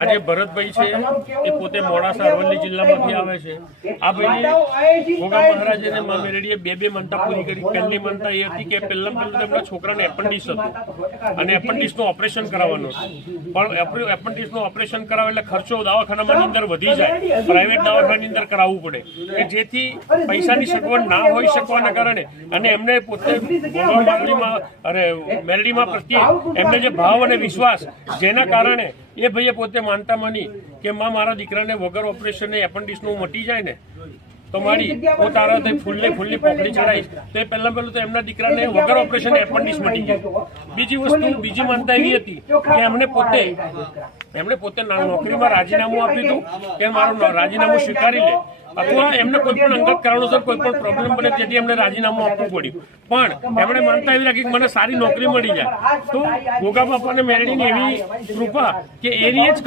આજે ભરતભાઈ છે એ પોતે મોડાસા અરવલ્લી જિલ્લામાંથી આવે છે। આ ભાઈને ગોગા મહારાજે મા મેરડીએ બે માનતા પૂરી કરી। પહેલી માનતા એ હતી કે પહેલા તેમના છોકરાને એપેન્ડિક્સ હતું અને એપેન્ડિક્સનું ઓપરેશન કરાવવાનું હતું, પણ એપેન્ડિક્સનું ઓપરેશન કરાવે એટલે ખર્ચો દવાખાનાની અંદર વધી જાય, પ્રાઇવેટ દવાખાનાની અંદર કરાવવું પડે કે જેથી પૈસાની સગવડ ના હોઈ શકવાના કારણે અને એમને પોતે મેરડીમાં પ્રત્યે એમને જે ભાવ અને વિશ્વાસ જેના કારણે એ ભાઈએ પોતે માનતા માની કે માં મારા દીકરાને વગર ઓપરેશન એપેન્ડિક્સનું મટી જાય ને તો મારી હું તારાથી ફૂલની પોકળી ચડાવીશ। તો એ પહેલું તો એમના દીકરાને વગર ઓપરેશન એપેન્ડિક્સ મટી જાય। બીજી માનતા એવી હતી કે એમણે પોતે નોકરીમાં રાજીનામું આપ્યું હતું કે મારું રાજીનામું સ્વીકારી લે અથવા એમને કોઈ પણ અંગત કારણોસર કોઈ પણ પ્રોબ્લેમ બને તેથી એમને રાજીનામું આપવું પડ્યું, પણ એમણે માનતા એવી રાખી કે મને સારી નોકરી મળી જાય। તો ગોગા બાપાને મેરડીની એવી કૃપા કે એની જ